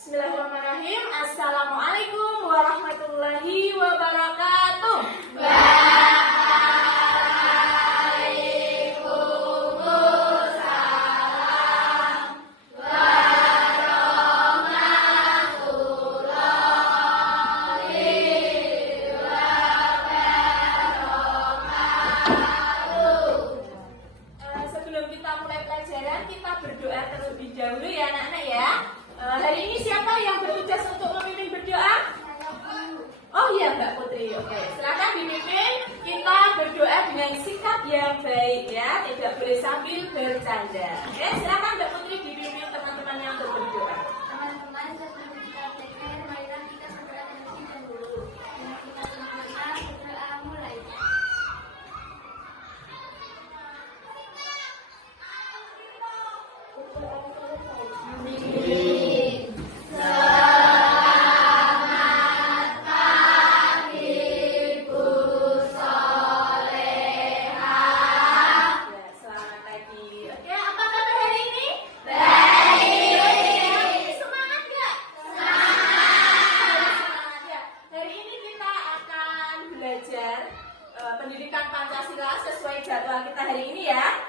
Bismillahirrahmanirrahim. Assalamualaikum warahmatullahi wabarakatuh. Sebelum kita mulai pelajaran, kita berdoa terlebih dahulu ya anak-anak ya. Hari ini siapa yang bertugas untuk memimpin berdoa? Oh iya Mbak Putri. Oke, silakan dipimpin. Kita berdoa dengan sikap yang baik ya, tidak boleh sambil bercanda. Oke, silakan Mbak Putri dipimpin teman-teman yang berdoa. Teman-teman, sebelum kita belajar, marilah kita berdoa terlebih dahulu. Dengan kita berdoa mulai. Pendidikan Pancasila sesuai jadwal kita hari ini ya.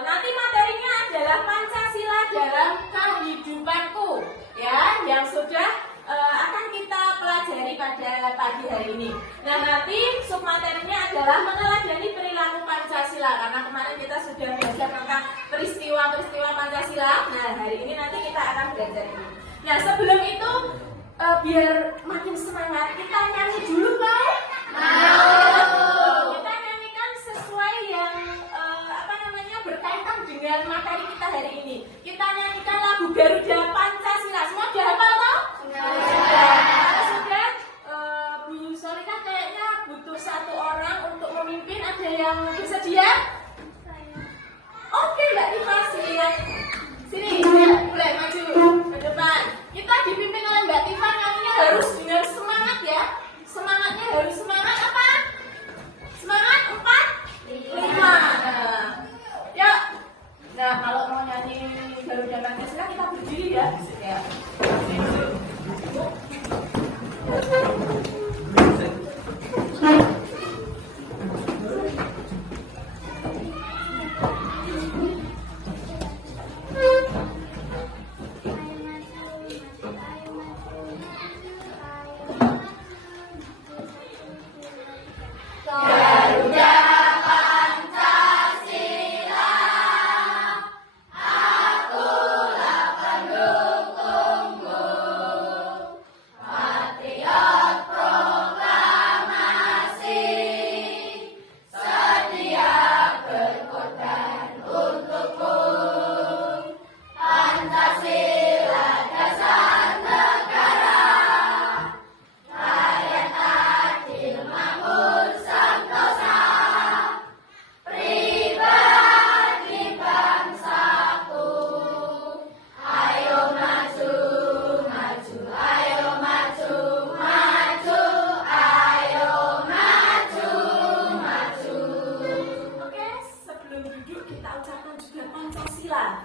Nanti materinya adalah Pancasila dalam kehidupanku ya, yang sudah akan kita pelajari pada pagi hari ini. Nah, nanti submaterinya adalah meneladani perilaku Pancasila, karena kemarin kita sudah belajar tentang peristiwa-peristiwa Pancasila. Nah, hari ini nanti kita akan belajar ini. Nah, sebelum itu biar makin semangat, kita nyanyi dulu mau? Kita nyanyikan sesuai yang berkaitan dengan materi kita hari ini. Kita nyanyikan lagu Garuda Pancasila. Semua sudah hafal toh? Sudah. Bu Solika kayaknya butuh satu orang untuk memimpin. Ada yang bersedia? Oke, Mbak Tifa, silakan. Sini, boleh maju ke depan. Kita dipimpin oleh Mbak Tifa, nyanyinya harus dengan semangat ya. Semangatnya harus semangat apa? Semangat 4, 5. Yuk. Nah, kalau mau nyanyi Garuda Pancasila kita berdiri ya.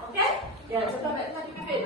Oke? Ya, coba Mbak Tifa dipimpin.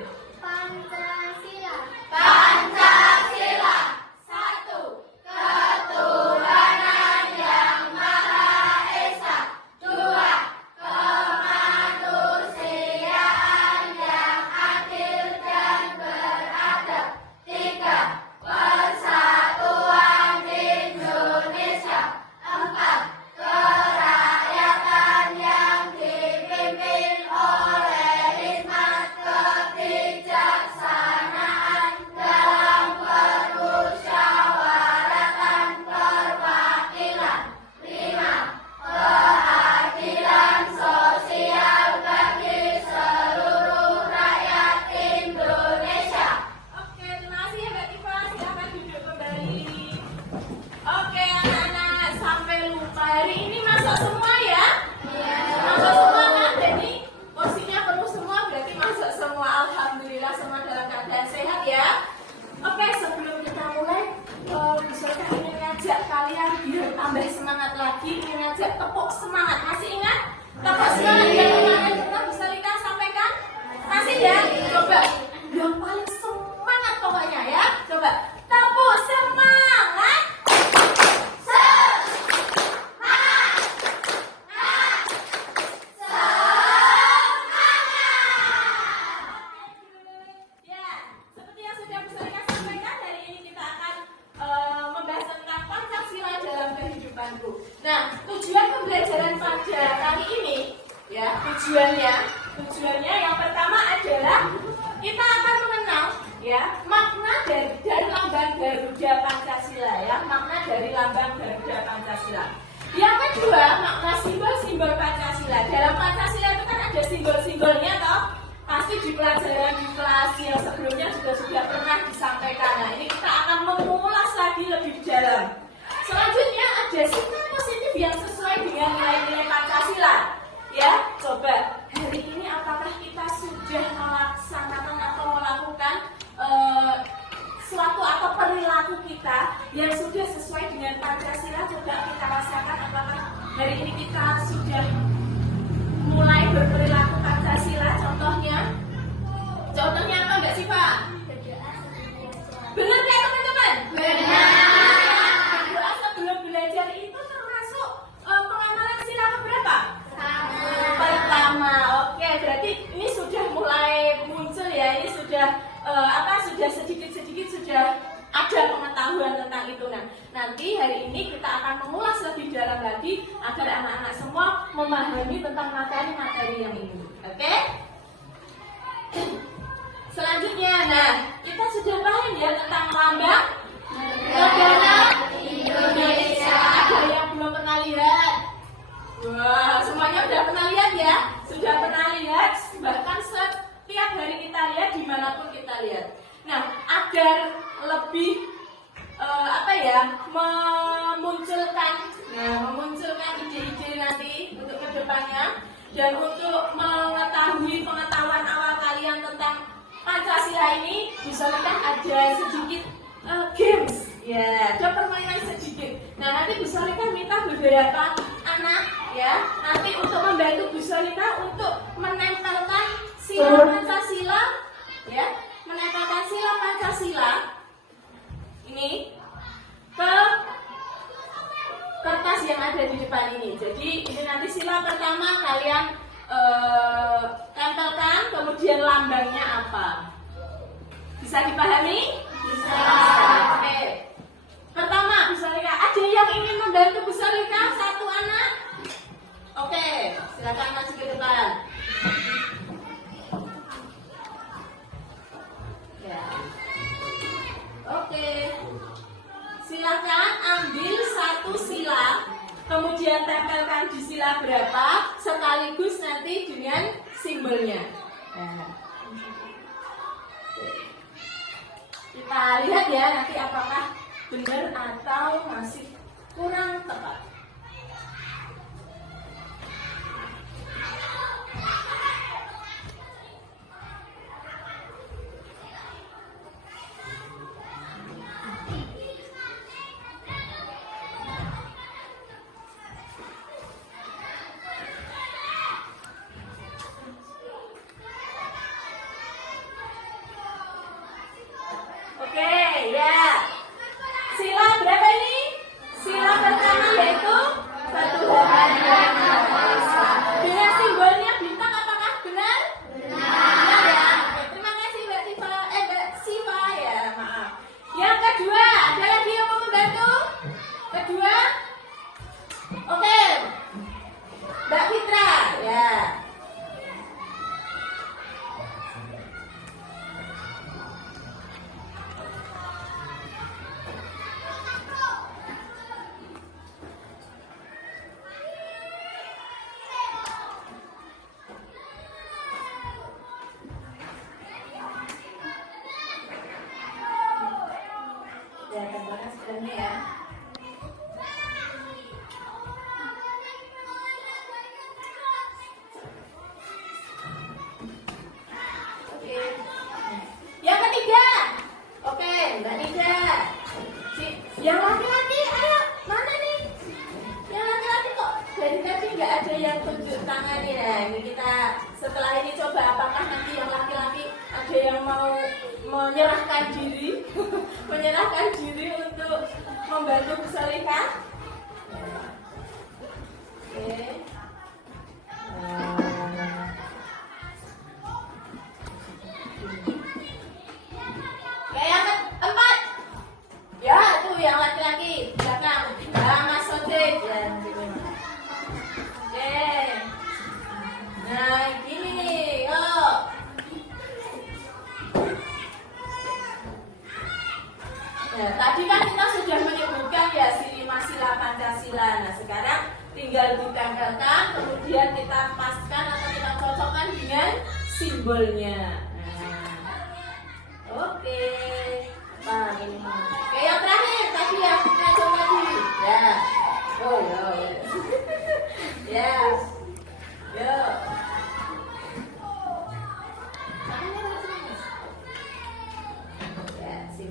Tujuannya yang pertama adalah kita akan mengenal ya makna dari lambang Garuda Pancasila ya, makna dari lambang Garuda Pancasila. Yang kedua, makna simbol-simbol Pancasila. Dalam Pancasila itu kan ada simbol-simbolnya toh. Pasti di pelajaran di kelas yang sebelumnya juga sudah pernah disampaikan. Nah, ini kita akan mengulas lagi lebih dalam. Selanjutnya ada sikap positif yang sesuai dengan nilai-nilai Pancasila. Ya, coba hari ini apakah kita sudah melaksanakan atau melakukan suatu atau perilaku kita yang sudah sesuai dengan Pancasila? Coba kita rasakan apakah hari ini kita sudah mulai berperilaku Pancasila. Contohnya apa enggak sih Pak? Benar kan teman-teman? Benar. Berdoa sebelum belajar itu termasuk pengamalan sila berapa? Pertama. Oke, berarti ini sudah mulai muncul ya. Ini sudah sudah sedikit-sedikit sudah ada pengetahuan tentang itu. Nah, nanti hari ini kita akan mengulas lebih dalam lagi agar anak-anak semua memahami tentang materi-materi yang ini. Oke? Selanjutnya, nah kita sudah paham ya tentang lambang negara Indonesia. Ada yang belum pernah lihat? Wah, semuanya sudah pernah lihat ya? Sudah pernah lihat, bahkan setiap hari kita lihat dimanapun kita lihat. Nah, agar lebih memunculkan ide-ide nanti untuk kedepannya dan untuk mengetahui pengetahuan awal kalian tentang Pancasila ini, misalkan ada sedikit games, ya, ada permainan sedikit. Nah, nanti Bu Solika minta beberapa anak, ya, nanti untuk membantu Bu Solika untuk menempelkan sila Pancasila, ya, menempelkan sila Pancasila ini ke kertas yang ada di depan ini. Jadi ini nanti sila pertama kalian tempelkan, kemudian lambangnya apa? Bisa dipahami? Bisa. Oke. Pertama, Bu Solika, ada yang ingin membantu Bu Solika? Satu anak? Oke, silakan maju ke depan. Ya. Oke. Silakan ambil satu sila, kemudian tempelkan di sila berapa, sekaligus nanti dengan simbolnya. Nah. Kita lihat ya nanti apakah benar atau masih kurang tepat. Yang ketiga, oke, Mbak Nida. Yang laki-laki, ayo, mana nih? Yang laki-laki kok dari tadi nggak ada yang tunjuk tangannya. Nah, ini kita setelah ini coba apakah nanti yang laki-laki ada yang mau menyerahkan diri, menyerahkan diri untuk membantu Bu Solika. Oke. Yang keempat, ya itu yang laki-laki belakang, Mas Sodik. Ya, oke. Nah, Ya, tadi kan kita sudah menyebutkan ya lima sila Pancasila. Nah, sekarang tinggal ditempelkan, kemudian kita paskan atau kita cocokkan dengan simbolnya. Nah, oke. Nah, ini. Oke, yang terakhir tadi ya, kita coba tadi. Ya. Oh, ya. Ya. Yo. Ya, sip.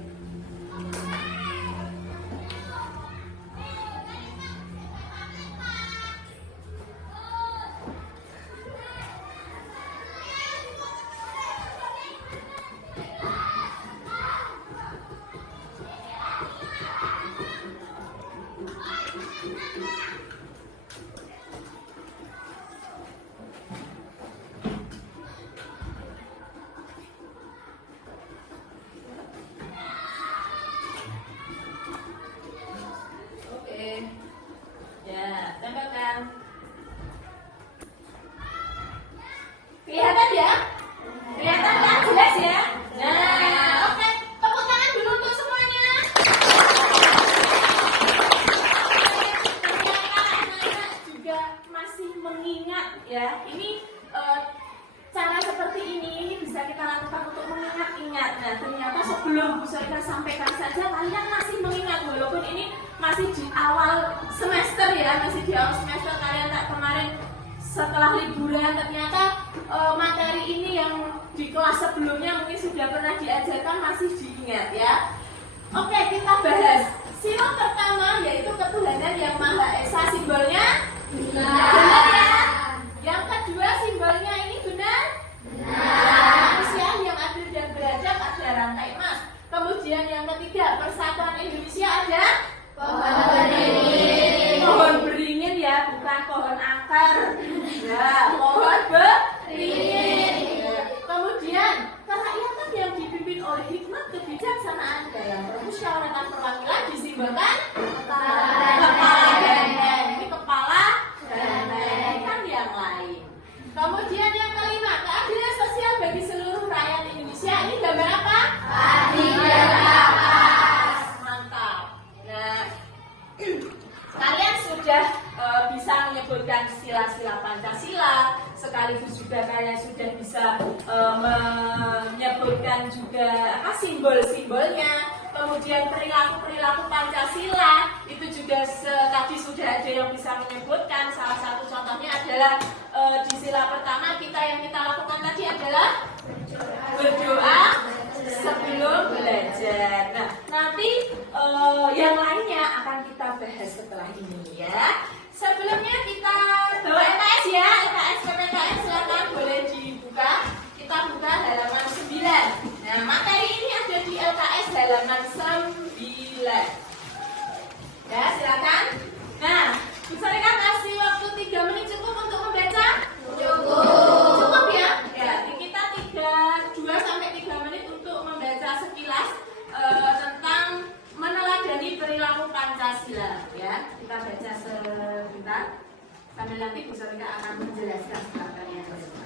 Oke. Ya, tempelkan. Kelihatan ya? Kelihatan kan? Jelas ya? Nah, oke. Tepuk tangan dulu untuk semuanya. Anak-anak juga masih mengingat ya. Ini cara seperti ini bisa kita lakukan untuk mengingat-ingat. Nah, ternyata sebelum Bu Sarika sampaikan saja kalian masih mengingat, walaupun ini masih di awal semester ya, masih di awal semester. Kalian tak kemarin setelah liburan ternyata materi ini yang di kelas sebelumnya mungkin sudah pernah diajarkan masih diingat ya. Oke, kita bahas sila pertama yaitu ketuhanan yang Maha Esa. Simbolnya benar ya. Yang kedua simbolnya ini benar. Manusia yang adil dan beradab, ada rantai emas. Kemudian yang ketiga, persatuan Indonesia ada pohon beringin ya, bukan pohon angker ya, pohon beringin ya. Kemudian kerakyatan yang dipimpin oleh hikmat kebijaksanaan dalam permusyawaratan perwakilan disimbolkan kepala benteng. Ini kepala benteng, kan yang lain. Kemudian yang kelima, keadilan sosial bagi seluruh rakyat Indonesia. Ini gambar apa? Keadilan atas. Mantap. Nah, kalian sudah bisa menyebutkan sila-sila Pancasila, sekaligus juga kalian sudah bisa menyebutkan juga apa simbol-simbolnya. Kemudian perilaku-perilaku Pancasila itu juga tadi sudah ada yang bisa menyebutkan. Salah satu contohnya adalah di sila pertama yang kita lakukan tadi adalah berdoa sebelum belajar. Nah, nanti yang lainnya akan kita bahas setelah ini ya. Sebelumnya kita bawa LKS ya, LKS PPKN silakan boleh dibuka. Kita buka halaman 9. Nah, materi ini ada di LKS halaman 9. Ya, silakan. Nah, Bu Sarika kasih waktu 3 menit cukup untuk membaca? Cukup ya? Ya, kita 2-3 menit untuk membaca sekilas tentang meneladani perilaku Pancasila ya. Kita baca sebentar sambil nanti Bu Sarika akan menjelaskan setelah kalian baca.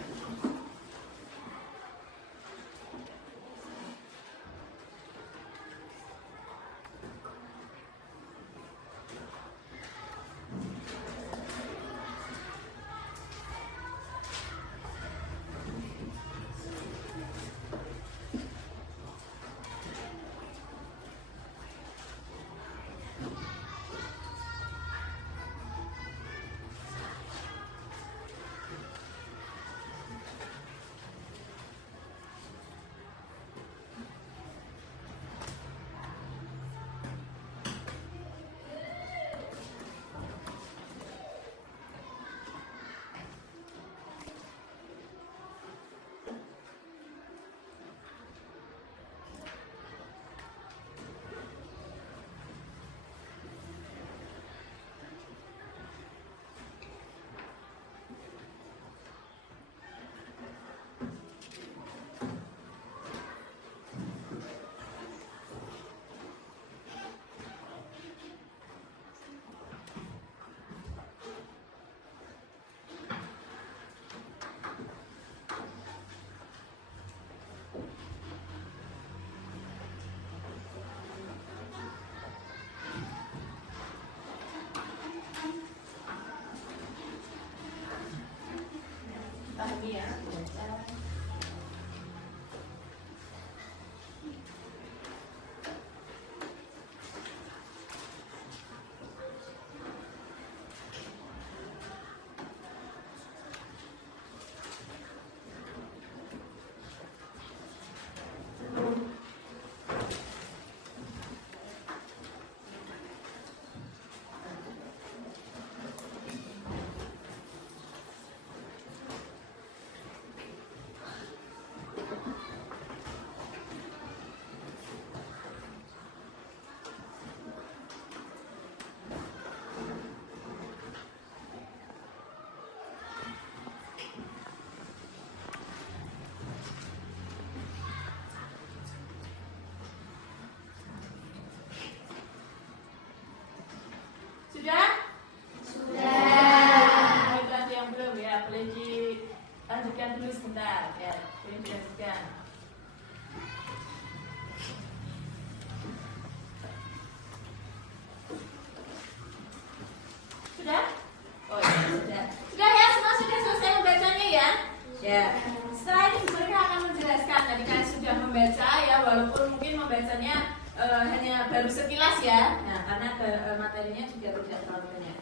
walaupun mungkin membacanya hanya baru sekilas ya. Nah, karena materinya juga tidak terlalu banyak.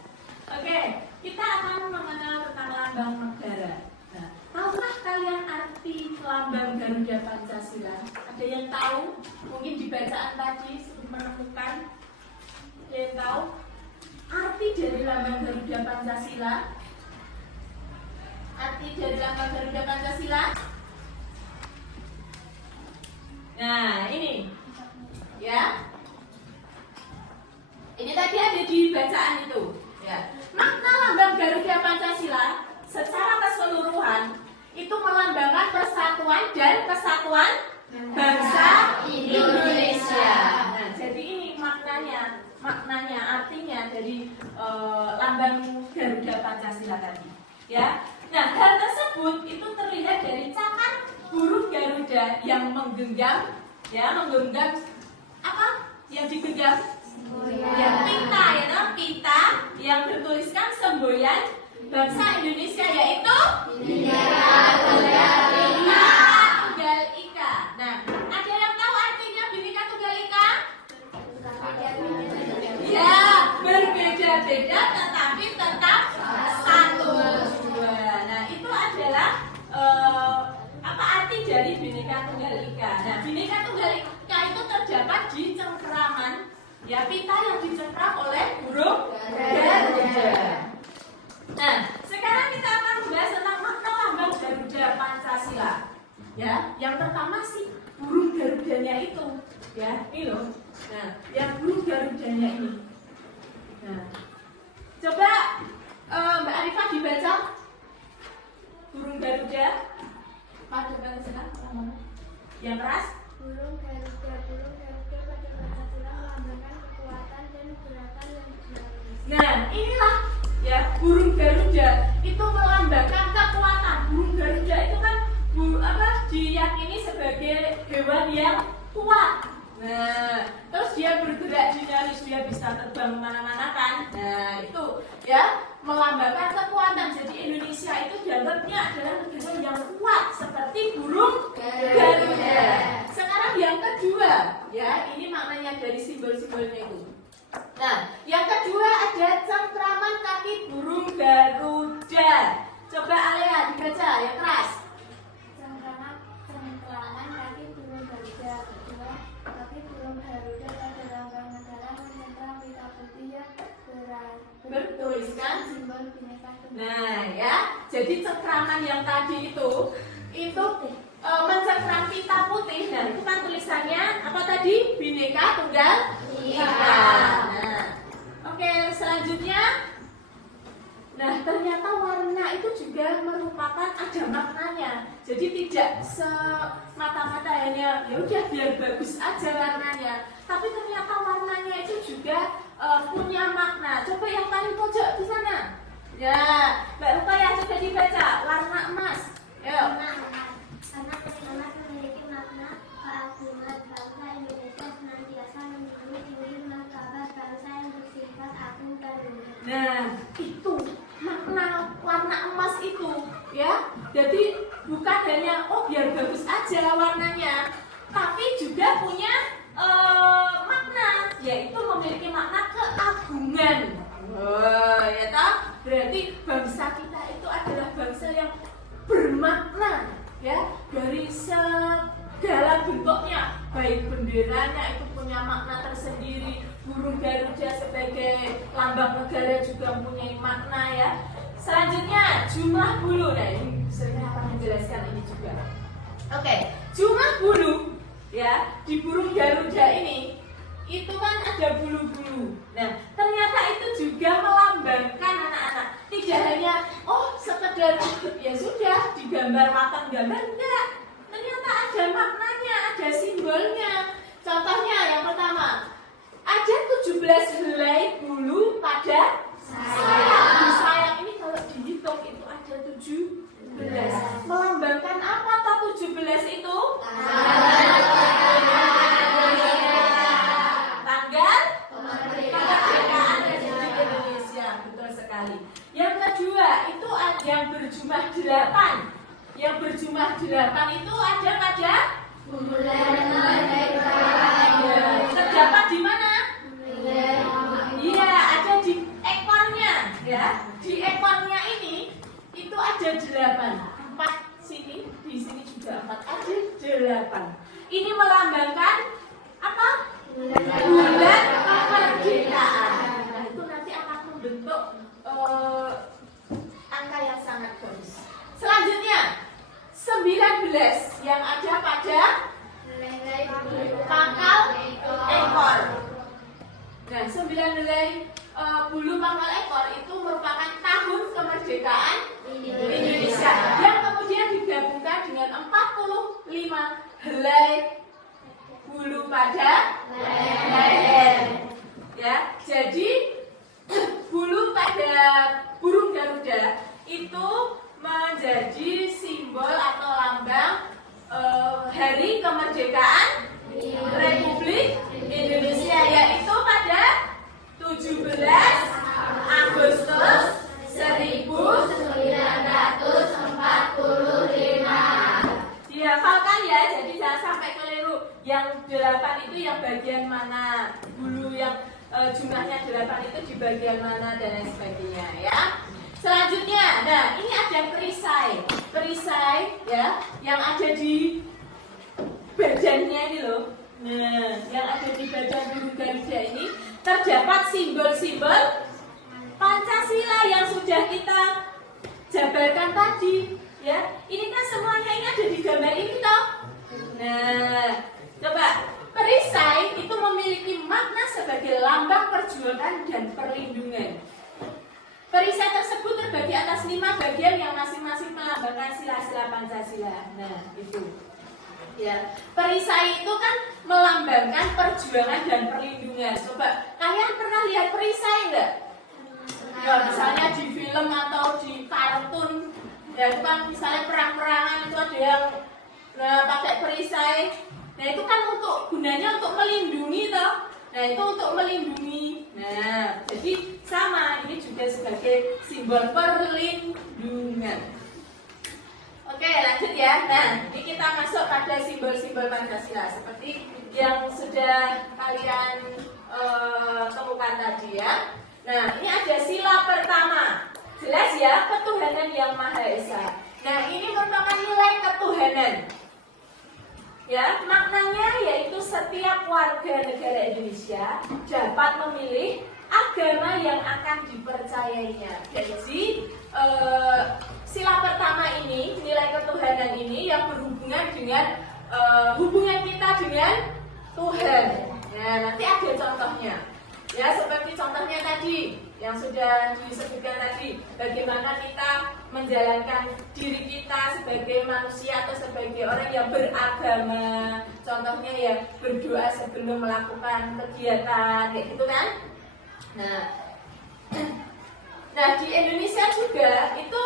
Oke, kita akan mengenal tentang lambang negara. Nah, tahukah kalian arti lambang Garuda Pancasila? Ada yang tahu? Mungkin di bacaan tadi menemukan. Ada yang tahu arti dari lambang Garuda Pancasila? Arti dari lambang Garuda Pancasila? Nah, ini ya. Ini tadi ada di bacaan itu ya. Makna lambang Garuda Pancasila secara keseluruhan itu melambangkan persatuan dan kesatuan bangsa Indonesia. Nah, jadi ini maknanya artinya dari lambang Garuda Pancasila tadi ya. Nah, hal tersebut itu terlihat dari cakar burung Garuda yang menggenggam apa? Yang digenggam? Ya, pita ya, pita yang bertuliskan semboyan bangsa Indonesia, yaitu Bhinneka Tunggal Ika. Nah, ada yang tahu artinya Bhinneka Tunggal Ika? Ya, berbeda-beda tetapi tetap satu. Nah, itu adalah apa arti dari Bhinneka Tunggal Ika? Nah, Bhinneka Tunggal Ika itu terdapat di cengkeraman ya, pita yang dicengkram oleh burung Garuda. Nah, sekarang kita akan membahas tentang makna lambang Garuda Pancasila. Ya, yang pertama sih burung Garudanya itu, ya, ini loh. Nah, yang burung Garudanya ini. Nah, coba Mbak Arifah dibaca burung Garuda pada Pancasila mana? Yang keras? Burung Garuda pada Pancasila melambangkan kekuatan dan gerakan yang dinamis. Nah, inilah ya, burung Garuda itu melambangkan kekuatan. Burung Garuda itu kan diyakini sebagai hewan yang kuat. Nah, terus dia bergerak dinamis, dia bisa terbang kemana-mana kan. Nah, itu ya melambangkan kekuatan. Jadi Indonesia itu dianggapnya adalah negara yang kuat seperti burung Garuda. Sekarang yang kedua, ya, ini maknanya dari simbol-simbolnya itu. Nah, yang kedua ada cengkraman kaki burung Garuda. Coba Alea dibaca yang keras. Cengkraman kaki burung Garuda. Kedua, kaki burung Garuda pada lambang negara mencengkram pita putih yang Bertuliskan simbol Bhinneka Tunggal. Nah, ya, jadi cengkraman yang tadi itu mencengkram pita putih, dan itu kan tulisannya apa tadi? Bhinneka Tunggal Ika. Nah, oke, selanjutnya, nah ternyata warna itu juga merupakan ada maknanya. Jadi tidak semata-mata hanya ya udah biar bagus aja warnanya, tapi ternyata warnanya itu juga punya makna. Coba yang paling pojok di sana. Ya, Mbak Rukaya coba dibaca warna emas. Yuk. Karena emas memiliki makna keagungan bangsa Indonesia senantiasa menjunjung tinggi martabat bangsa yang bersifat agung dan luhur. Nah, itu makna warna emas itu, ya. Jadi bukan hanya biar bagus aja warnanya, tapi juga punya makna, yaitu memiliki makna keagungan. Ya toh? Berarti bangsa kita itu adalah bangsa yang bermakna, ya, dari segala bentuknya. Baik benderanya itu punya makna tersendiri, burung Garuda sebagai lambang negara juga mempunyai makna, ya. Selanjutnya jumlah bulu. Nah, ini sering akan menjelaskan ini juga. Oke, jumlah bulu, ya, di burung Garuda ini itu kan ada bulu-bulu. Nah, ternyata itu juga melambangkan anak-anak. Tidak hanya sekedar ya sudah digambar matang gambar, enggak. Ternyata ada maknanya, ada simbolnya. Contohnya yang pertama, ada 17 helai bulu pada sayap. Di sayap ini kalau dihitung itu ada 17. Melambangkan apa toh 17 itu? Tanggal kemerdekaan Republik Indonesia. Betul sekali. Yang kedua itu ada yang berjumlah 8. Yang berjumlah 8 itu ada pada Ini melambangkan apa? Bulan kemerdekaan. Nah, itu nanti akan membentuk angka yang sangat bagus. Selanjutnya 19 yang ada pada pangkal ekor. Nah, 9 nilai bulu pangkal ekor itu merupakan tahun kemerdekaan Indonesia yang kemudian digabungkan dengan 45 helai bulu pada leher. Ya, jadi bulu pada burung Garuda itu menjadi simbol atau lambang hari kemerdekaan Republik Indonesia, yaitu pada 17 Agustus 1945. Dihafalkan ya, jadi jangan sampai keliru. Yang 8 itu yang bagian mana, bulu yang jumlahnya 8 itu di bagian mana dan lain sebagainya ya. Selanjutnya, nah ini ada perisai ya, yang ada di badannya ini loh. Nah, yang ada di badan burung Garuda ini terdapat simbol-simbol Pancasila yang sudah kita jabarkan tadi ya. Ini kan semuanya ini ada di gambar ini toh. Nah, coba perisai itu memiliki makna sebagai lambang perjuangan dan perlindungan. Perisai tersebut terbagi atas 5 bagian yang masing-masing melambangkan sila-sila Pancasila. Nah, itu. Ya, perisai itu kan melambangkan perjuangan dan perlindungan. Coba, kalian pernah lihat perisai enggak? Ya, misalnya di film atau di kartun, ya itu kan misalnya perang-perangan itu ada yang pakai perisai. Nah, itu kan gunanya untuk melindungi toh. Nah, itu untuk melindungi. Nah, jadi sama, ini juga sebagai simbol perlindungan. Oke, lanjut ya. Nah, ini kita masuk pada simbol-simbol Pancasila seperti yang sudah kalian temukan tadi ya. Nah, ini ada sila pertama. Jelas ya, ketuhanan yang Maha Esa. Nah, ini merupakan nilai ketuhanan. Ya, maknanya yaitu setiap warga negara Indonesia dapat memilih agama yang akan dipercayainya. Jadi, sila pertama ini, nilai ketuhanan ini yang berhubungan dengan hubungan kita dengan Tuhan. Nah, nanti ada contohnya. Ya, seperti contohnya tadi yang sudah disebutkan tadi, bagaimana kita menjalankan diri kita sebagai manusia atau sebagai orang yang beragama. Contohnya ya berdoa sebelum melakukan kegiatan, kayak gitu kan? Nah di Indonesia juga itu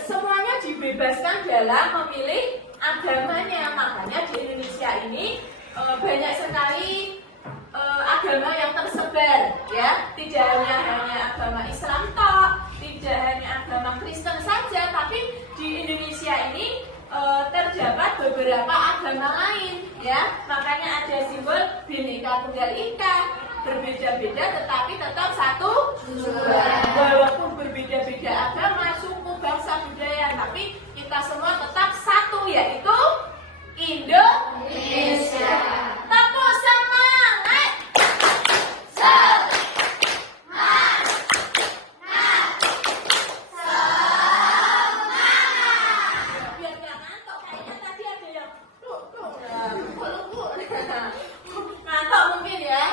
semuanya dibebaskan dalam memilih agamanya. Makanya di Indonesia ini banyak sekali agama yang tersebar, ya, tidak hanya agama Islam toh, tidak hanya agama Kristen saja, tapi di Indonesia ini terdapat beberapa agama lain, ya. Makanya ada simbol Bhinneka Tunggal Ika, berbeda-beda tetapi tetap satu tujuan. Walaupun berbeda-beda agama, suku, bangsa, budaya, tapi kita semua tetap satu, yaitu Indonesia. Tepuk semangat. Biar nggak ngantuk, kayaknya tadi ada yang ngantuk mungkin ya.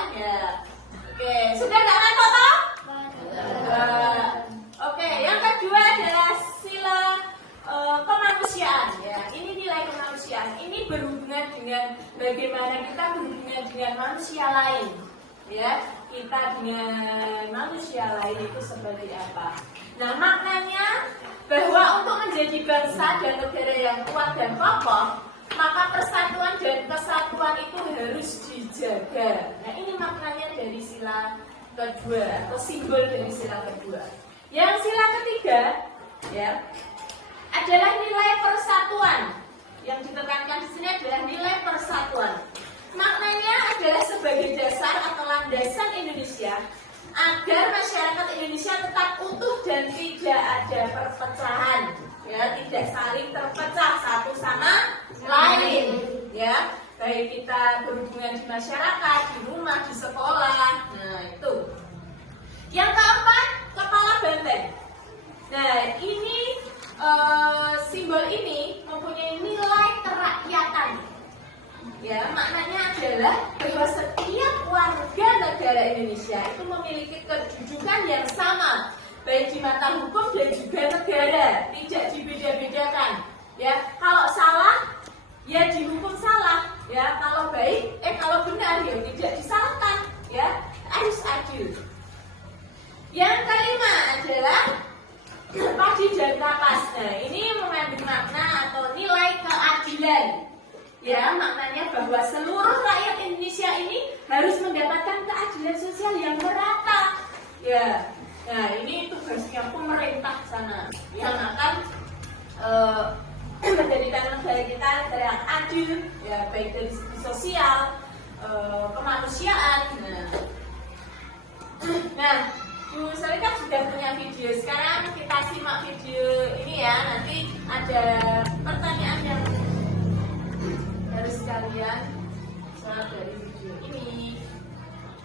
Oke, sudah nggak ngantuk toh? Oke, yang kedua adalah sila kemanusiaan, ya. Ini nilai kemanusiaan. Ini berhubungan dengan bagaimana kita berhubungan dengan manusia lain, ya. Kita dengan manusia lain itu seperti apa? Nah, maknanya bahwa untuk menjadi bangsa dan negara yang kuat dan kokoh, maka persatuan dan kesatuan itu harus dijaga. Nah, ini maknanya dari sila kedua atau simbol dari sila kedua. Yang sila ketiga, ya, adalah nilai persatuan. Yang ditekankan di sini adalah nilai persatuan. Maknanya adalah sebagai dasar atau landasan Indonesia agar masyarakat Indonesia tetap utuh dan tidak ada perpecahan, ya, tidak saling terpecah satu sama lain, ya. baik kita berhubungan di masyarakat, di rumah, di sekolah. Nah, itu. Yang keempat, kepala banteng. Nah, ini simbol ini mempunyai nilai kerakyatan. Ya, maknanya adalah bahwa setiap warga negara Indonesia itu memiliki kedudukan yang sama, baik di mata hukum dan juga negara, tidak dibeda-bedakan. Ya, kalau salah ya dihukum salah, ya kalau baik kalau benar ya tidak disalahkan, ya harus adil. Yang kelima adalah padi dan kapas. Nah, ini mengandung makna atau nilai keadilan. Ya, maknanya bahwa seluruh rakyat Indonesia ini harus mendapatkan keadilan sosial yang merata. Ya, nah ini tugasnya pemerintah sana yang akan menjadikan negara kita negara yang adil, ya baik dari segi sosial, kemanusiaan. Nah, Bu Sari kan sudah punya video. Sekarang kita simak video ini ya. Nanti ada pertanyaan yang harus kalian jawab dari video ini.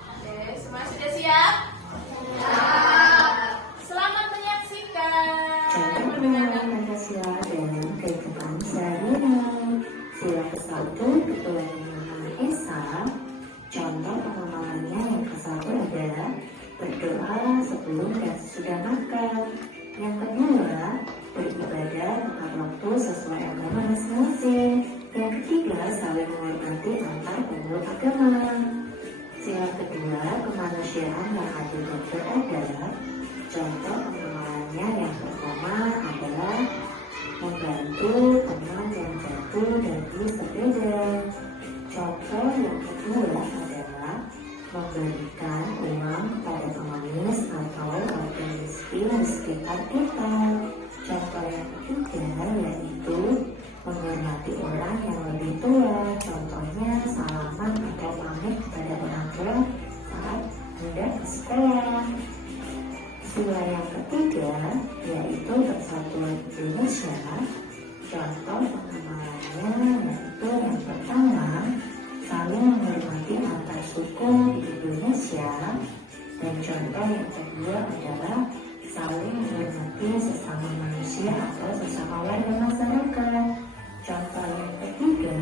Oke, semua sudah siap? Siap. Selamat menyaksikan. Pengenalan Pancasila dan kehidupan sehari-hari. Sila ke-1 Ketua Yang Maha Esa. Contoh pengamalannya yang ke-1 adalah berdoa sebelum dan sesudah makan. Yang kedua, beribadah tepat waktu sesuai agama masing-masing. Yang ketiga, saling menghormati antar pemeluk agama. Sila kedua, kemanusiaan yang adil dan beradab. Contoh pengamalannya yang pertama adalah membantu teman yang jatuh dari sepeda. Contoh yang kedua adalah memberikan uang pada pengemis atau warga miskin di sekitar kita. Contoh yang ketiga yaitu menghormati orang yang lebih tua. Contohnya salaman atau pamit kepada orang tua saat hendak ke sekolah. Sila yang ketiga yaitu persatuan Indonesia. Contoh pengamalannya yaitu yang pertama, saling menghormati antar suku di Indonesia. Dan contoh yang kedua adalah saling menghormati sesama manusia atau sesama warga masyarakat. Contoh yang ketiga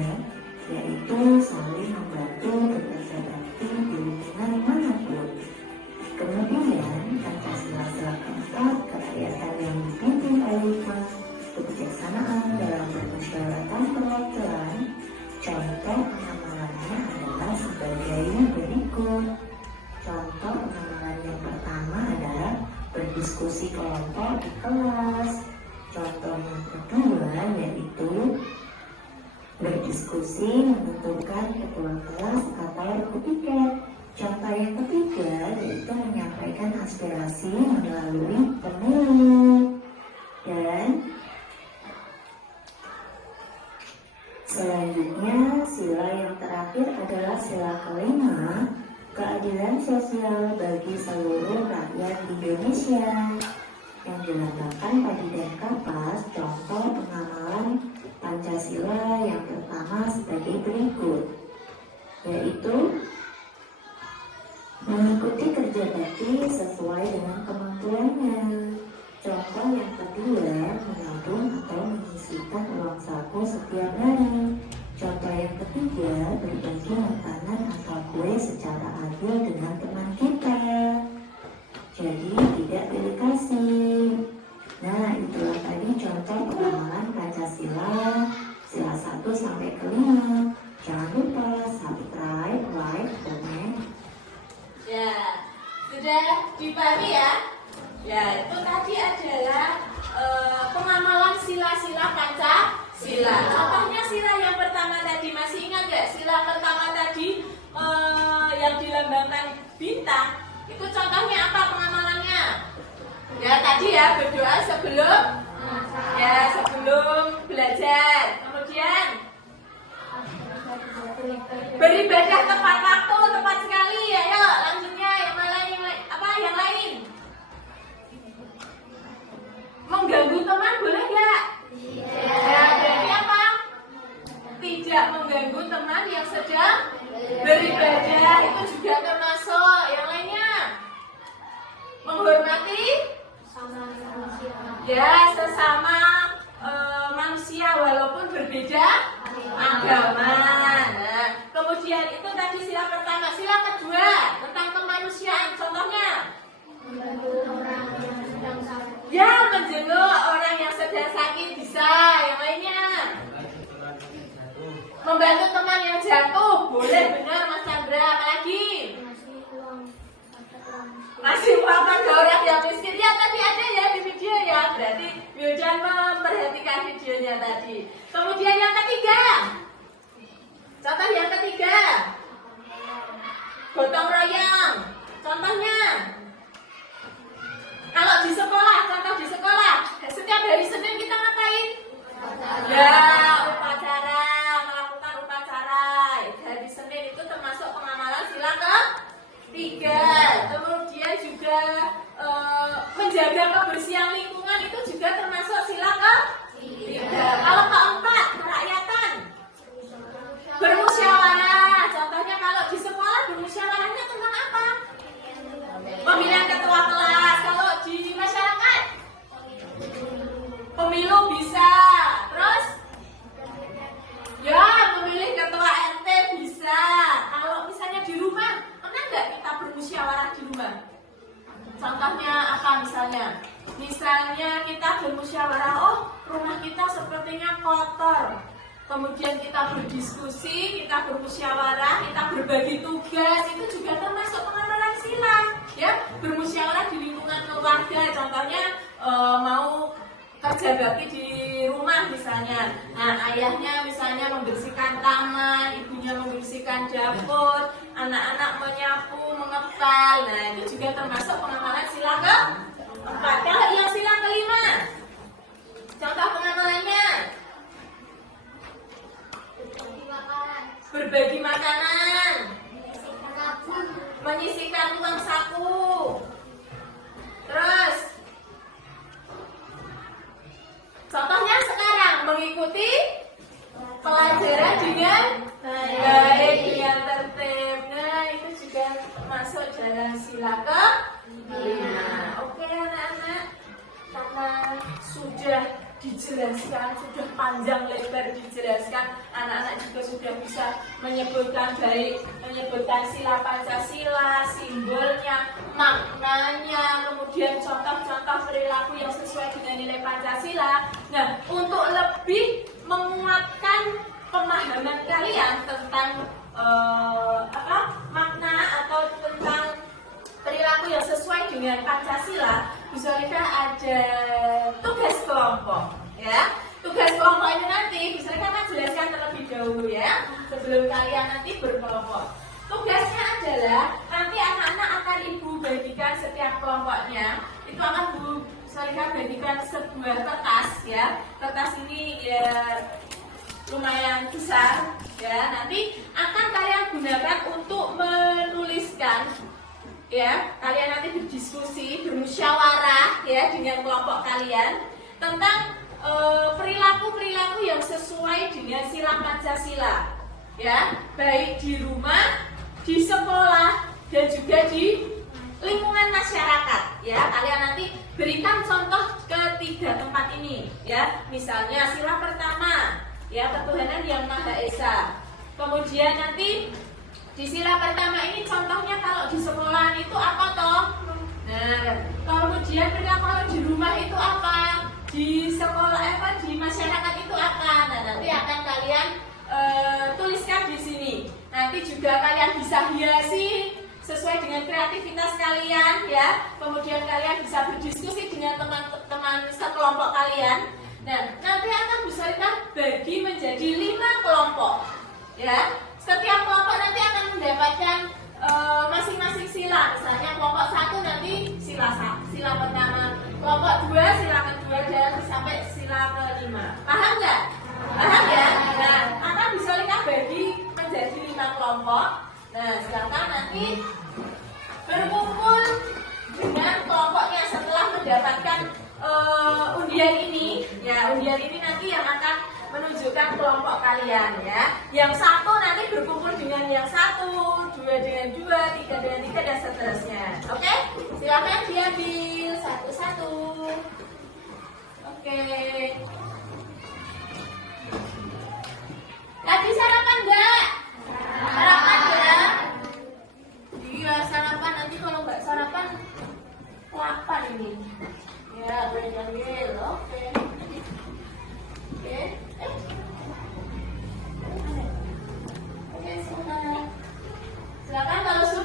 yaitu saling membantu bekerja bakti di lingkungan manapun. Kemudian Pancasila sila keempat, kerakyatan yang dipimpin oleh hikmah, kebijaksanaan dalam permusyawaratan perwakilan. Contoh pengamalannya adalah sebagai berikut. Contoh pengamalan yang pertama adalah berdiskusi kelompok di kelas. Contoh yang kedua yaitu berdiskusi menentukan ketua kelas atau regu piket. Contoh yang ketiga yaitu menyampaikan aspirasi melalui pemilu. Dan selanjutnya sila yang terakhir adalah sila kelima, keadilan sosial bagi seluruh rakyat Indonesia, yang dilambangkan padi dan kapas. Contoh pengamalan Pancasila yang pertama sebagai berikut, yaitu mengikuti kerja bakti sesuai dengan kemampuannya. Contoh yang kedua, menabung atau menyisihkan uang saku setiap hari. Contoh yang ketiga, berbagi makanan atau kue secara adil dengan teman kita. Jadi tidak pilih kasih. Nah, itulah tadi contoh pengamalan Pancasila sila 1 sampai ke 5. Jangan lupa subscribe, like, komen. Ya, sudah dipahami ya? Ya, itu tadi adalah pengamalan sila-sila Pancasila. Contohnya sila yang pertama tadi, masih ingat nggak? Sila pertama tadi yang dilambangkan bintang, itu contohnya apa pengamalannya? Ya, tadi ya berdoa sebelum belajar. Kemudian beribadah tepat waktu, tepat sekali. Ayo, lanjutnya yang lain. Mengganggu teman boleh nggak? Ya, berarti apa? Tidak mengganggu teman yang tadi sila pertama. Sila kedua tentang kemanusiaan. Contohnya? Ya, menjenguk orang yang sedang sakit bisa. Yang lainnya? Membantu teman yang jatuh. Boleh, benar Mas Chandra. Apalagi? Masih uangkan ke orang yang miskin. Ya, tadi ada ya di video ya. Berarti Wildan memperhatikan videonya tadi. Kemudian yang ketiga. Contoh yang ketiga. Gotong royong. Contohnya. Kalau di sekolah, contoh di sekolah. Setiap hari Senin kita ngapain? Ya, upacara. Melakukan upacara. Hari Senin itu termasuk pengamalan sila ke-3. Kemudian juga menjaga kebersihan lingkungan itu juga termasuk sila ke-3. Kalau keempat, kerakyatan. Bermusyawarah. Contohnya kalau di sekolah bermusyawarahnya tentang apa? Pemilihan ketua kelas. Kalau di masyarakat pemilu bisa. Terus ya memilih ketua RT bisa. Kalau misalnya di rumah, pernah nggak kita bermusyawarah di rumah? Contohnya apa misalnya? Misalnya kita bermusyawarah, oh rumah kita sepertinya kotor. Kemudian kita berdiskusi, kita bermusyawarah, kita berbagi tugas, itu juga termasuk pengamalan sila. Ya, bermusyawarah di lingkungan keluarga. Contohnya mau kerja bakti di rumah misalnya. Nah, ayahnya misalnya membersihkan taman, ibunya membersihkan dapur, anak-anak menyapu, mengepal. Nah, itu juga termasuk pengamalan sila ke-4. Kalau yang sila ke-5, contoh pengamalannya berbagi makanan, menyisihkan uang saku. Terus contohnya sekarang mengikuti pelajaran dengan baik, dengan tertib. Nah, itu juga masuk dalam sila ke-5. Oke anak-anak, karena sudah dijelaskan, sudah panjang lebar dijelaskan, anak-anak juga sudah bisa menyebutkan baik, menyebutkan sila Pancasila, simbolnya, maknanya, kemudian contoh-contoh perilaku yang sesuai dengan nilai Pancasila. Nah, untuk lebih menguatkan pemahaman kalian tentang makna atau tentang perilaku yang sesuai dengan Pancasila, Bu Solihah ada tugas kelompok, ya. Tugas kelompok ini nanti Bu Solihah akan jelaskan terlebih dahulu ya, sebelum kalian nanti berkelompok. Tugasnya adalah nanti anak-anak akan Ibu bagikan setiap kelompoknya. Itu akan Bu Solihah bagikan sebuah kertas ya. Kertas ini ya lumayan besar ya. Nanti akan kalian gunakan untuk menuliskan. Ya, kalian nanti berdiskusi, bermusyawarah ya dengan kelompok kalian tentang perilaku-perilaku yang sesuai dengan sila Pancasila. Ya, baik di rumah, di sekolah, dan juga di lingkungan masyarakat. Ya, kalian nanti berikan contoh ketiga tempat ini. Ya, misalnya sila pertama, ya ketuhanan yang Maha Esa. Kemudian nanti di sila pertama ini contohnya kalau di sekolahan itu apa toh? Nah, kemudian kalau di rumah itu apa? Di sekolah di masyarakat itu apa? Nah, nanti akan kalian tuliskan di sini. Nanti juga kalian bisa hiasi sesuai dengan kreativitas kalian ya. Kemudian kalian bisa berdiskusi dengan teman-teman sekelompok kalian. Nah, nanti akan bisa bagi menjadi 5 kelompok ya. Setiap kelompok nanti akan mendapatkan masing-masing sila. Misalnya kelompok 1 nanti sila pertama, kelompok 2 sila kedua, dan sampai sila ke-5. Paham nggak? Paham ya? Nah, akan bisa bagi menjadi 5 kelompok. Nah, sedangkan nanti berkumpul dengan kelompoknya setelah mendapatkan undian ini. Ya, undian ini nanti yang akan menunjukkan kelompok kalian ya. Yang 1 nanti berkumpul dengan yang 1, 2 dengan 2, 3 dengan 3, dan seterusnya. Oke? Silakan diambil satu-satu. Oke. Tadi sarapan enggak? Sarapan ya?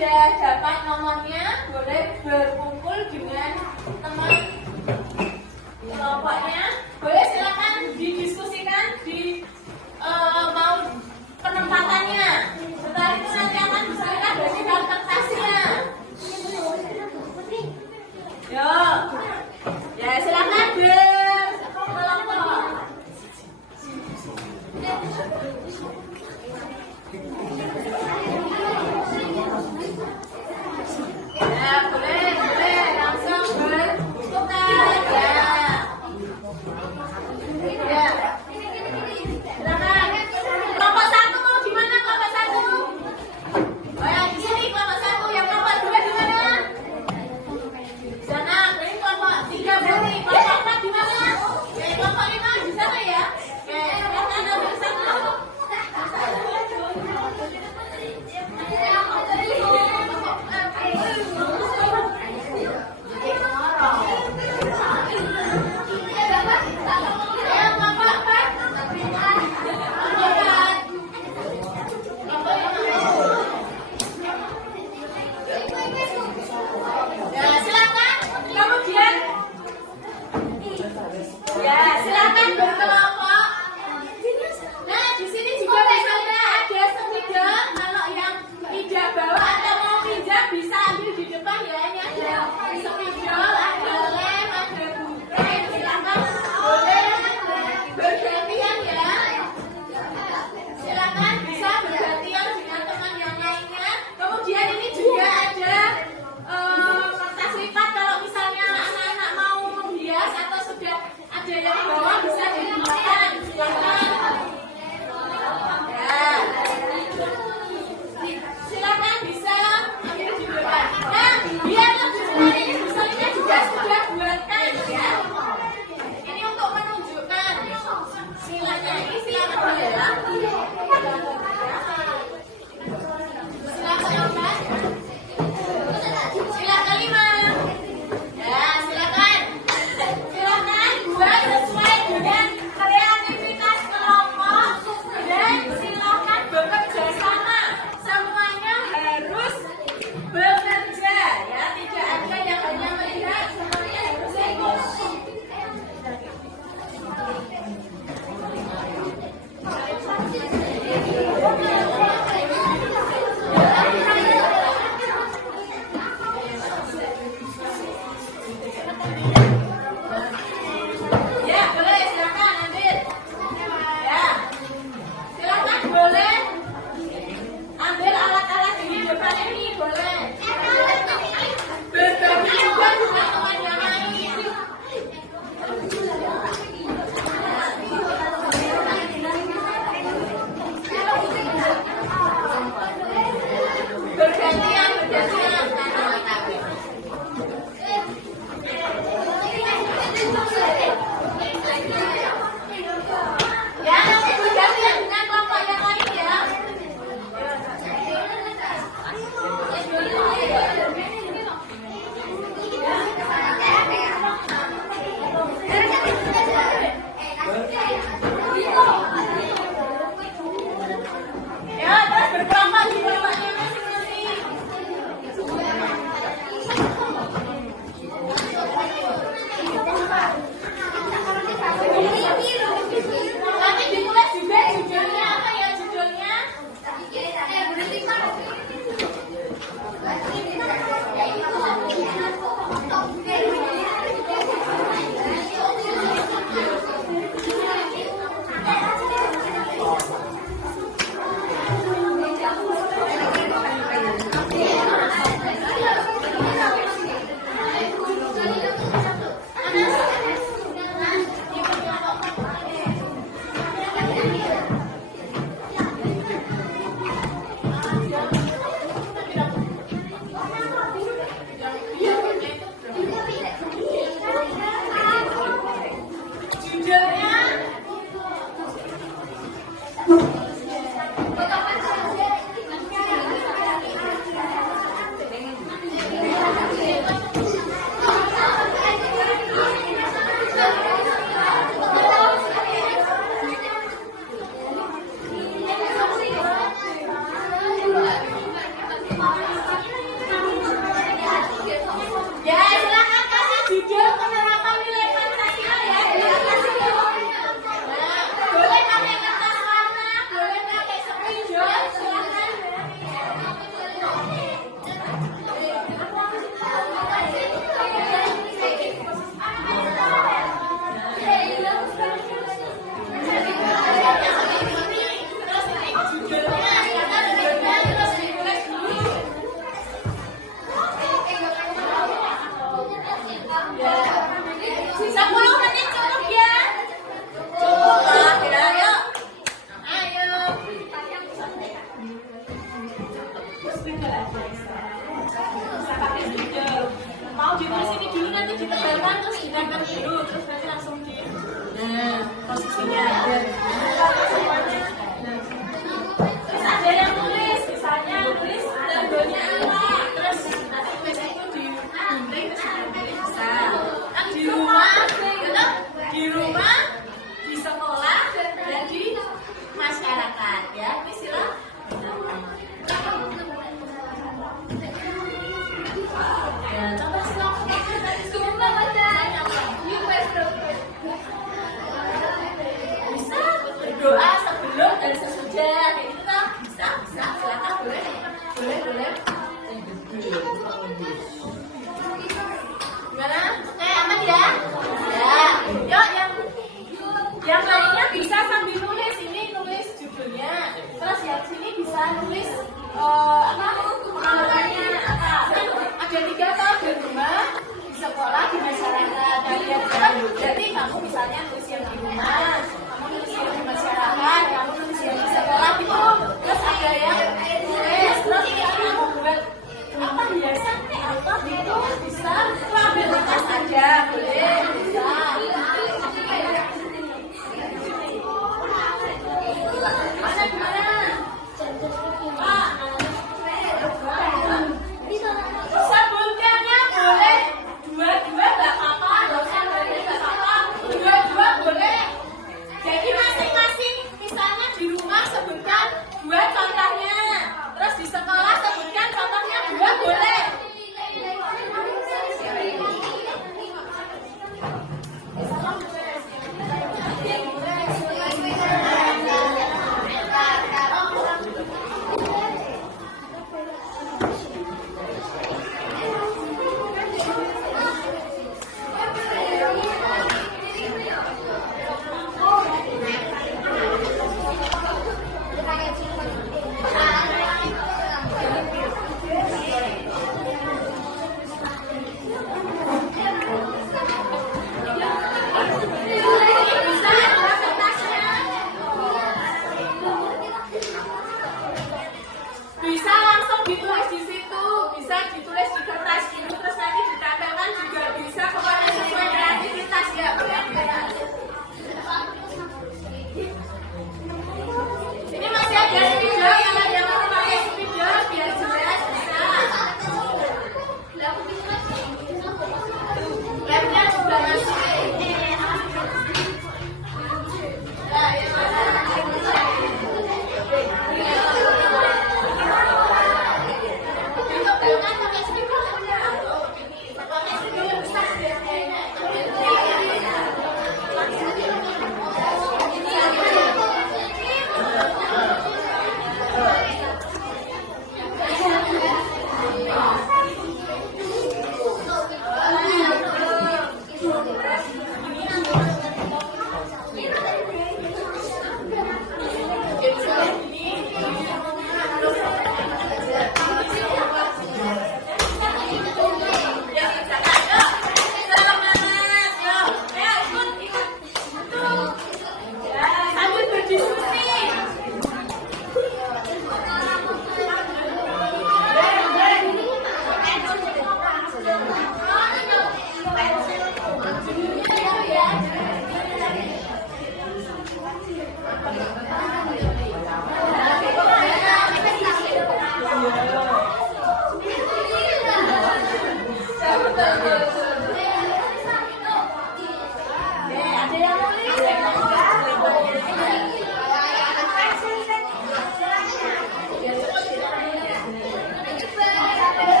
sudah dapat nomornya, boleh berkumpul dengan teman kelompoknya. Boleh silakan didiskusikan di mau penempatannya. Setelah itu nanti akan diserahkan bagi transportasinya. Yo, ya silakan berkelompok. Ya, boleh langsung bertukar ya. Ya. Silakan. Kelompok 1 mau di mana kelompok 1? Oh ya, di sini kelompok 1. Yang kelompok 2 di mana? Di sana. Ini kelompok 3 berarti. Kelompok 4 di mana? Oke, kelompok 5 di sana ya. Oke, silakan ambil satu. Ya, silakan berkelompok. Nah, di sini juga misalnya ada sepeda. Kalau yang tidak bawa atau mau pinjam bisa ambil di depan ya. Ini ada sepidol, ada lem, ada bupen. Silakan boleh bergantian ya. Silakan bisa bergantian dengan teman yang lainnya. Kemudian ini juga ada kertas lipat kalau misalnya anak-anak mau menghias atau sudah ada yang bawa bisa digunakan. Silakan. Ya. Silakan bisa ambil di depan. Nah, biar lebih mudah ini misalnya juga sudah buatkan ya. Ini untuk menunjukkan silanya. Ini silakan boleh ya. Silakan Obat. Silakan 5. Ya, silakan. Silakan buat sesuai dengan kreativitas kelompok dan silakan bekerja sama. Semuanya harus bekerja ya, tidak ada yang hanya melihat, semuanya harus ikut. Ya, boleh silakan ambil. Ya. Silakan boleh ambil alat-alat di depan ini boleh. Berbagi juga dengan teman yang lain. Bergantian. Ya, nanti bergantian dengan kelompok yang lain ya. judul aja bisa pakai judul. Mau ditulis ini dulu, nanti ditebalkan terus ditempel dulu, terus nanti langsung di posisinya ada semuanya. Terus ada yang tulis, misalnya tulis logonya apa, terus nanti tulis itu digunting terus ditulis bisa. Kan di rumah, di rumah, di sekolah, dan di masyarakat ya. Ini silakan. Ya, coba silakan bisa berdoa sebelum dan sesudah kayak gitu kan? Bisa silakan boleh. Gimana? Oke, aman ya? Ya. Yuk yang lainnya bisa sambil nulis, ini nulis judulnya. Terus yang sini bisa nulis namanya apa? Ada 3 tahun di rumah, di sekolah, di masyarakat. Jadi kamu misalnya nulis yang di rumah, kamu nulis yang di masyarakat, kamu nulis yang di sekolah gitu. Terus ada yang nulis, terus kamu buat apa hiasan apa gitu bisa. Itu ambil kertas aja, boleh bisa. Mana gimana? Pak.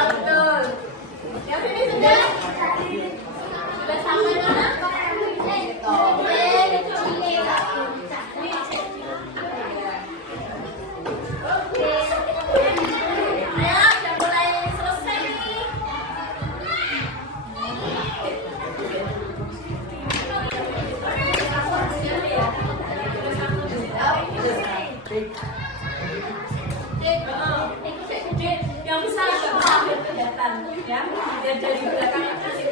Betul. Yang ini sudah sampai mana? Ayo, udah mulai selesai nih. Yang bisa ambil kelihatan ya, biar dari belakang kasih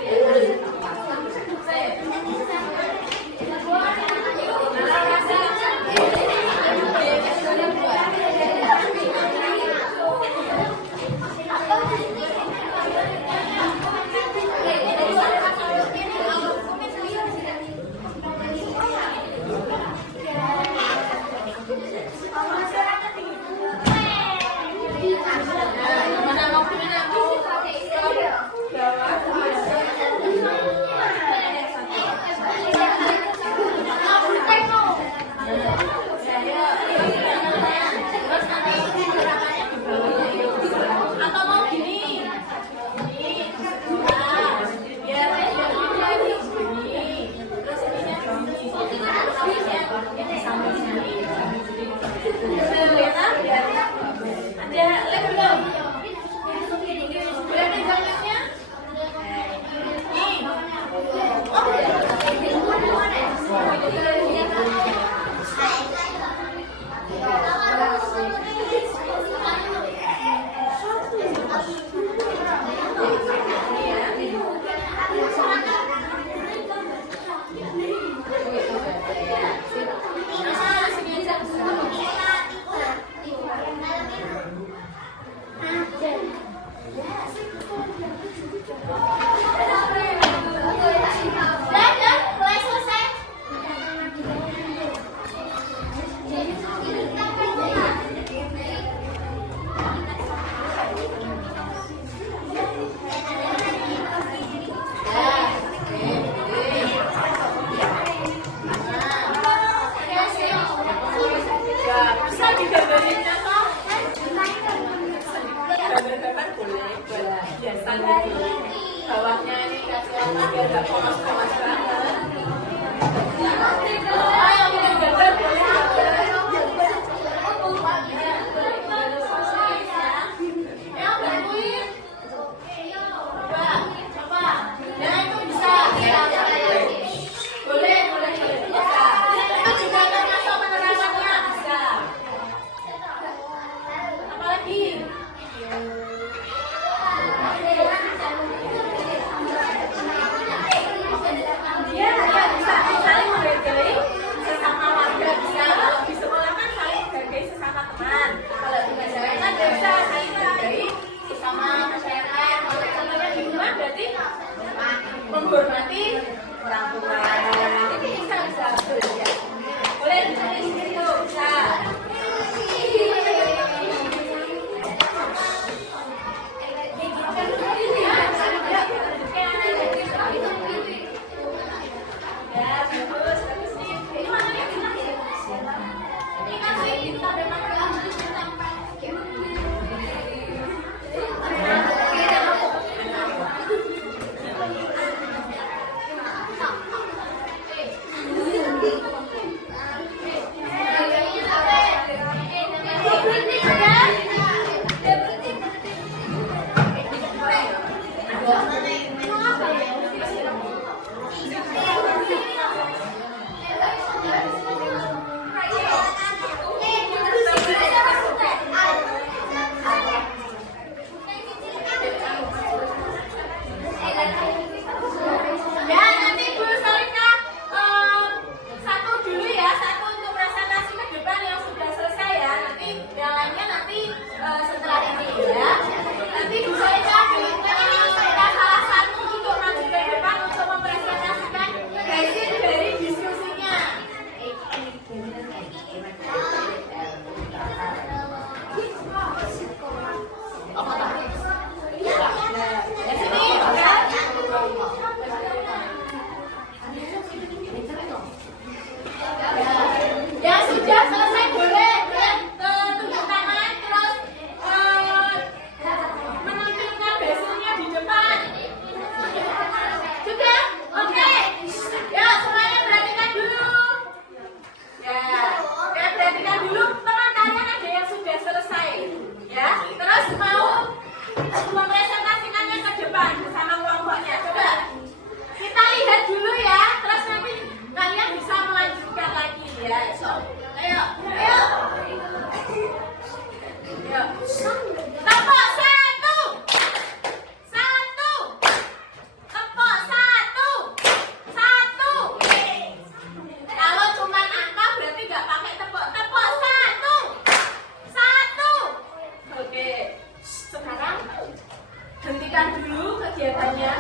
mana mau pilih aku? Atau mau gini? Biar gini. Terus ini sama sini. Ada lem belum? Udah ada jalannya? Nih. Bisa digambarinnya toh? Gambar-gambar boleh buat hiasan gitu. Bawahnya ini kasih apa biar gak polos-polos banget. Ayo kita gambar boleh. Ayo bantuin. Coba. Ya itu bisa. Boleh bisa. Itu juga termasuk penerapannya bisa. Apalagi? Ya, bisa saling menghargai sesama warga bisa. Kalau di sekolah kan saling menghargai sesama teman. Kalau di masyarakat bisa saling menghargai sesama masyarakat. Kalau contohnya di rumah berarti menghormati orang tua. Bisa ya. Boleh di situ bisa. ya. So, ayo, ayo. Ayo. Tepuk satu. Satu. Tepuk satu. Satu. Kalau cuma angka berarti nggak pakai tepuk. Tepuk satu. Satu. Oke. Sekarang hentikan dulu kegiatannya.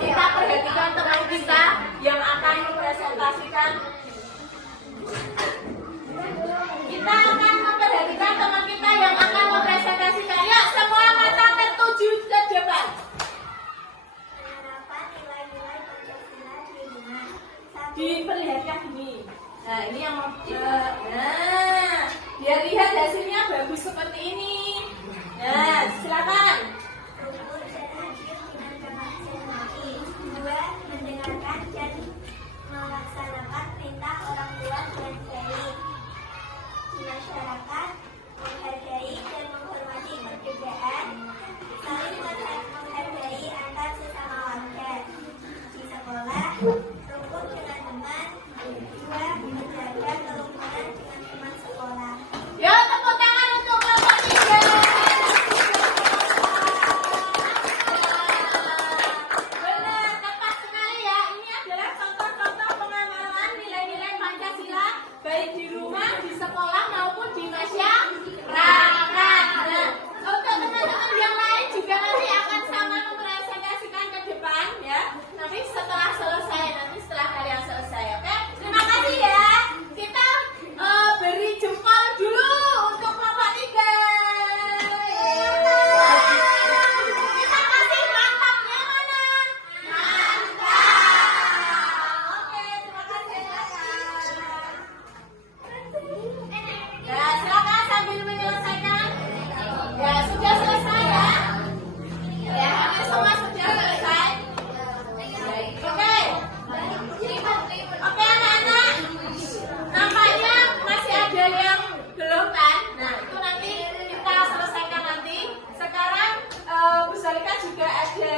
Kita perhatikan teman kita yang akan mempresentasikan. Kita akan memperhatikan teman kita yang akan mempresentasikan. Ya, semua mata tertuju ke depan. Penerapan nilai-nilai Pancasila di lingkungan. Satu. Diperlihatkan ini. Nah, ini yang nah, biar lihat hasilnya bagus seperti ini. Nah, silakan. Rukun dan hadir dengan berpartisipasi. Dua, mendengarkan dan melaksanakan perintah orang tua dengan baik. Di masyarakat, menghargai dan menghormati perbedaan, saling menghargai antar sesama warga. Di sekolah, rukun dengan teman. Dua, menjaga kerukunan dengan teman sekolah. Yo, tepuk tangan untuk kelompok 3. Benar, tepat sekali ya. Ini adalah contoh-contoh pengamalan nilai-nilai Pancasila baik di rumah, di sekolah maupun di masyarakat. Nah, untuk teman-teman yang lain juga nanti akan sama mempresentasikan ke depan ya. Nanti setelah selesai, nanti setelah kalian selesai, oke? Terima kasih ya. Kita beri jempol dulu untuk kelompok 3. Kita kasih mantapnya mana? Mantap. Oke, terima kasih. Ya, silakan sambil menyelesaikan. Ya, sudah selesai ya. Ya, hampir semua sudah selesai. Oke. Oke, anak-anak. Nampaknya masih ada yang belum kan? Nah, itu nanti kita selesaikan nanti. Sekarang Bu Salika juga ada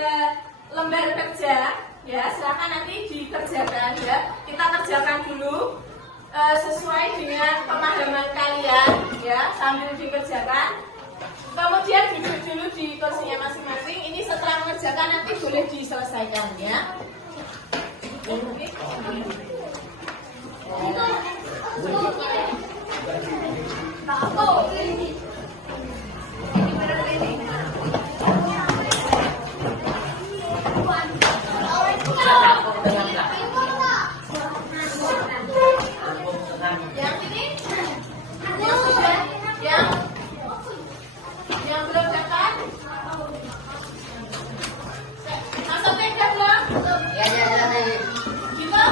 lembar kerja. Ya, silakan nanti dikerjakan ya. Kita kerjakan dulu sesuai dengan pemahaman kalian ya, sambil dikerjakan. Kemudian duduk dulu di kursinya masing-masing. Ini setelah mengerjakan nanti boleh diselesaikan ya. Yang ini, yang sudah, yang belum dapat, masuk TK belum? Gitu?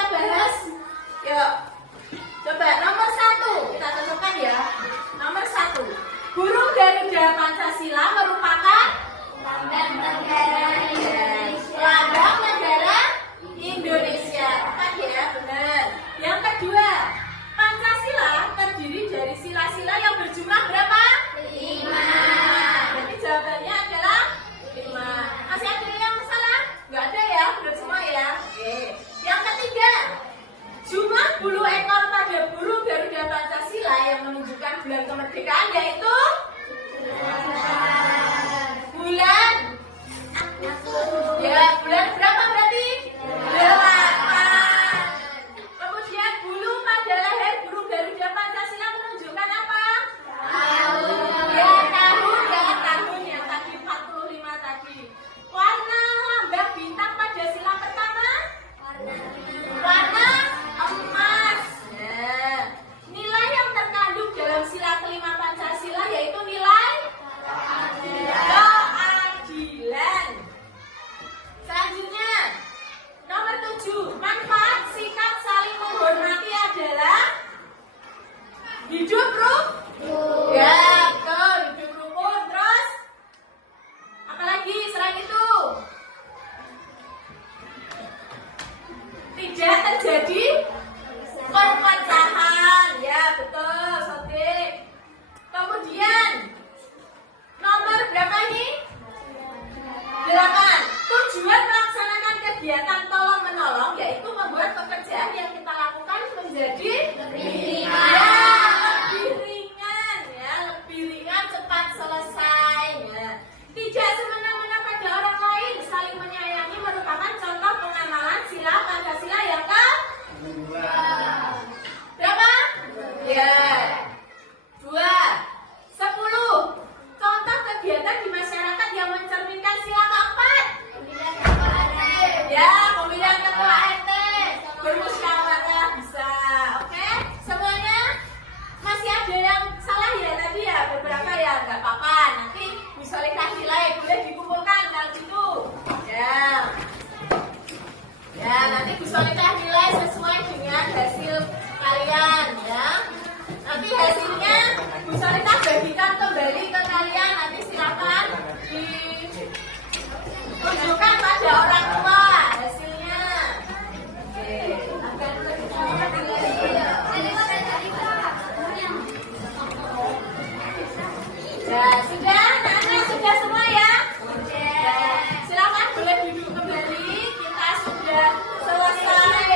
kita bahas. Yuk. Coba nomor 1 kita tentukan ya. Nomor 1. Burung Garuda Pancasila merupakan Lambang negara Indonesia. lambang negara Indonesia. Kan ya, benar. Yang kedua, Pancasila terdiri dari sila-sila yang berjumlah berapa? 5. Jadi jawabannya adalah 5. Masih ada yang salah? Nggak ada ya, benar semua ya. Oke. Yang ketiga, jumlah bulu ekor pada burung Garuda Pancasila yang menunjukkan bulan kemerdekaan yaitu bulan. Ya, bulan berapa berarti? 8. Kemudian bulu pada leher burung Garuda Pancasila menunjukkan apa? Ya, tahun yang tadi 45 tadi. Warna lambang bintang pada sila pertama? Warna emas. Nah, nilai yang terkandung dalam sila kelima Pancasila yaitu nilai keadilan. Selanjutnya, nomor 7. Manfaat sikap saling menghormati adalah hidup rukun. Ya, betul, hidup rukun. Terus, apalagi selain itu? Tidak terjadi perpecahan. Ya, betul, Sodik. Kemudian, nomor berapa ini? 8. Tujuan melaksanakan kegiatan tolong menolong yaitu membuat pekerjaan yang kita lakukan menjadi lebih ringan, cepat selesai. Ya. Tidak semena-mena pada orang lain, saling menyayangi merupakan contoh pengamalan sila Pancasila yang berapa? Ya. 2. 10. Contoh kegiatan di masyarakat yang mencerminkan sila keempat. Ya, pemilihan ketua RT, bermusyawarah bisa. Oke, semuanya masih ada yang salah ya tadi ya, beberapa ya, nggak apa-apa. Nanti misalnya nilai boleh dikumpulkan kalau gitu. Ya, nanti misalnya nilai sesuai dengan hasil kalian ya. Nanti hasilnya misalnya bagikan kembali ke kalian. Nanti silakan ditunjukkan pada orang tua hasilnya. Oke. Ya, sudah, anak-anak sudah semua ya? Silakan boleh duduk kembali. Kita sudah selesai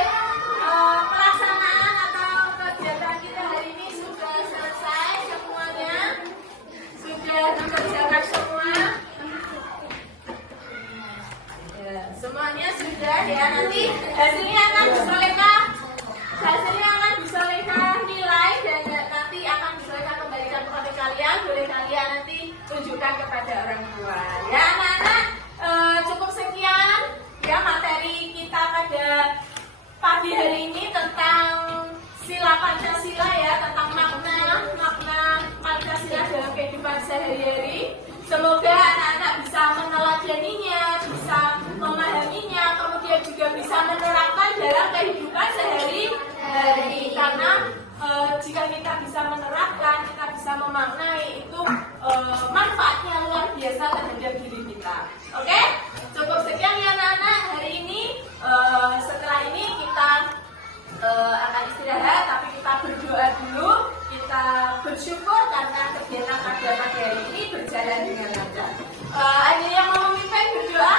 pelaksanaan atau kegiatan kita hari ini sudah selesai semuanya. Sudah dikerjakan semua. Ya, semuanya sudah ya. Nanti hasilnya akan disolehkan nilai dan nanti akan disolehkan kembalikan kepada kalian. Boleh kalian nanti tunjukkan kepada orang tua. Ya anak-anak, cukup sekian ya materi kita pada pagi hari ini tentang sila Pancasila ya, tentang makna Pancasila dalam kehidupan sehari-hari. Semoga anak-anak bisa meneladaninya, bisa memahaminya, kemudian juga bisa menerapkan dalam kehidupan sehari-hari. Karena jika kita bisa menerapkan, kita bisa memaknai itu manfaatnya luar biasa terhadap diri kita. Oke? Cukup sekian ya anak-anak hari ini. Setelah ini kita akan istirahat, tapi kita berdoa dulu. Kita bersyukur karena kegiatan pada pagi hari ini berjalan dengan lancar. Ada yang mau memimpin berdoa?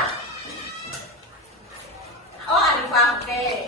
Oh, Arifah, oke.